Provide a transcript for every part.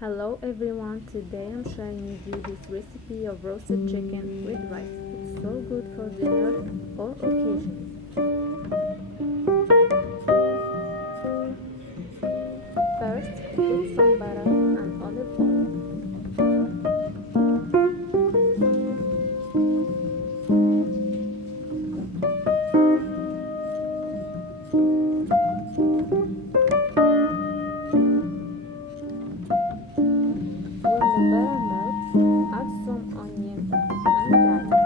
Hello everyone, today I'm sharing with you this recipe of roasted chicken with rice. It's so good for dinner or occasions. First, put some butter and olive oil. When the butter melts, add some onion and garlic.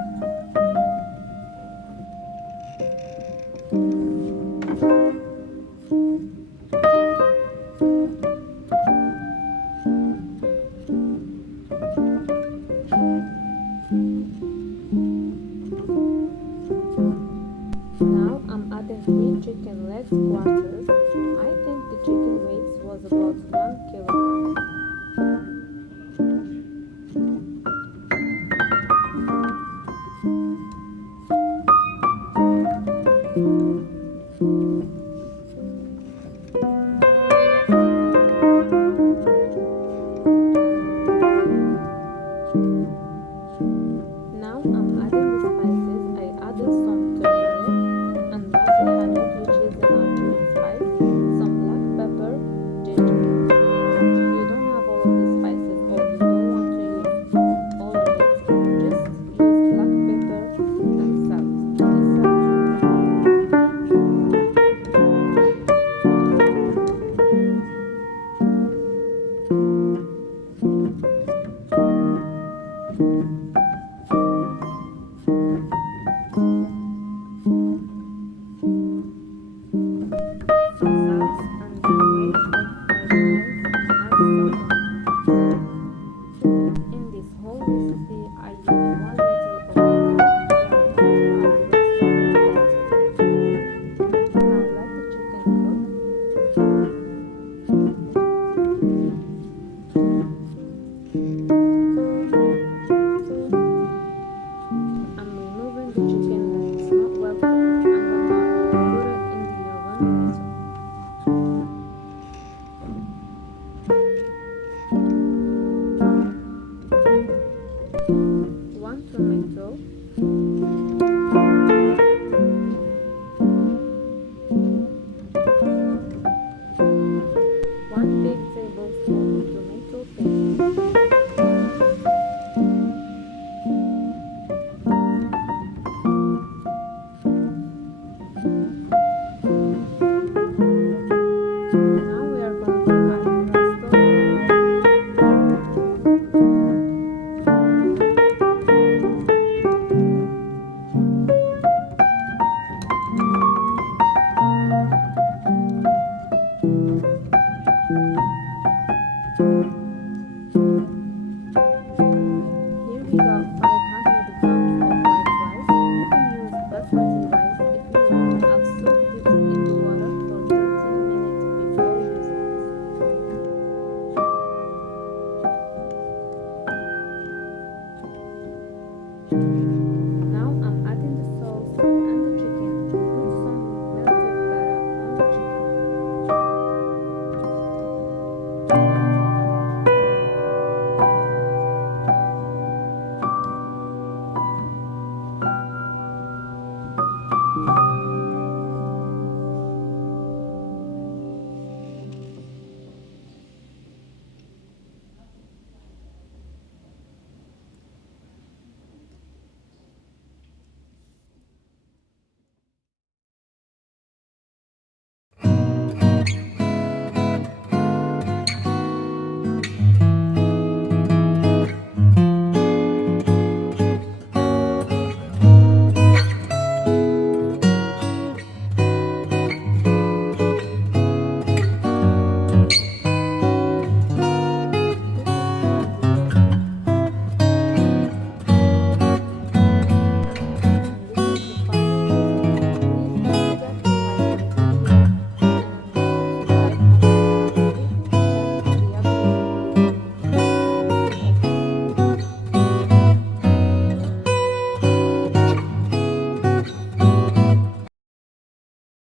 Now I'm adding 3 chicken legs quarters. I think the chicken weight was about 1 kilogram. Now I'm adding the spices. I added some turmeric and rass hanout, which is an Algerian spice, some black pepper, ginger. If you don't have all of these spices or you don't want to use all of it, just use black pepper and salt. It's up some salt and the weight of fried rice and some